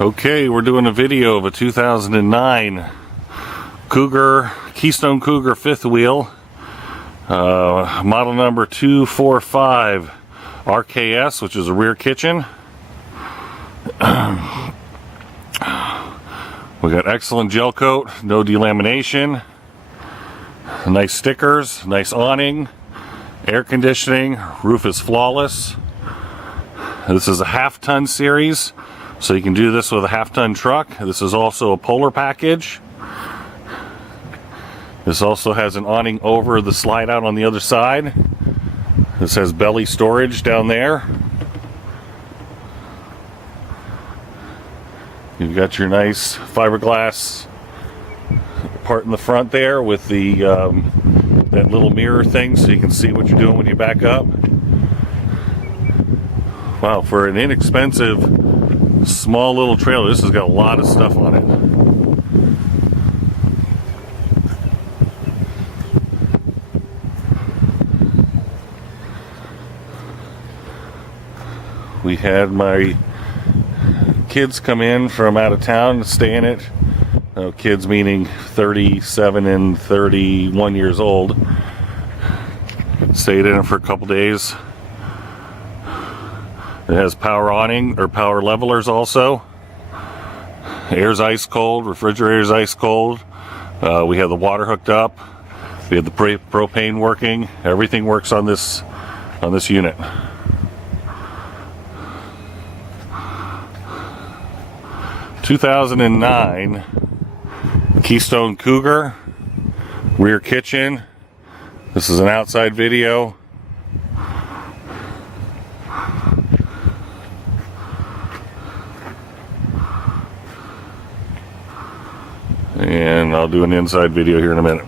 Okay, we're doing a video of a 2009 Cougar, Keystone Cougar fifth wheel, model number 245 RKS, which is a rear kitchen. We got excellent gel coat, no delamination, nice stickers, nice awning, air conditioning, roof is flawless. This is a half-ton series, so you can do this with a half-ton truck. This is also a polar package. This also has an awning over the slide out on the other side. This has belly storage down there. You've got your nice fiberglass part in the front there with the that little mirror thing so you can see what you're doing when you back up. Wow, for an inexpensive small little trailer, this has got a lot of stuff on it. We had my kids come in from out of town to stay in it. Kids meaning 37 and 31 years old. Stayed in it for a couple days. It has power awning or power levelers also. Air's ice cold, refrigerator's ice cold. We have the water hooked up. We have the propane working. Everything works on this unit. (2009) Keystone Cougar rear kitchen. This is an outside video. And I'll do an inside video here in a minute.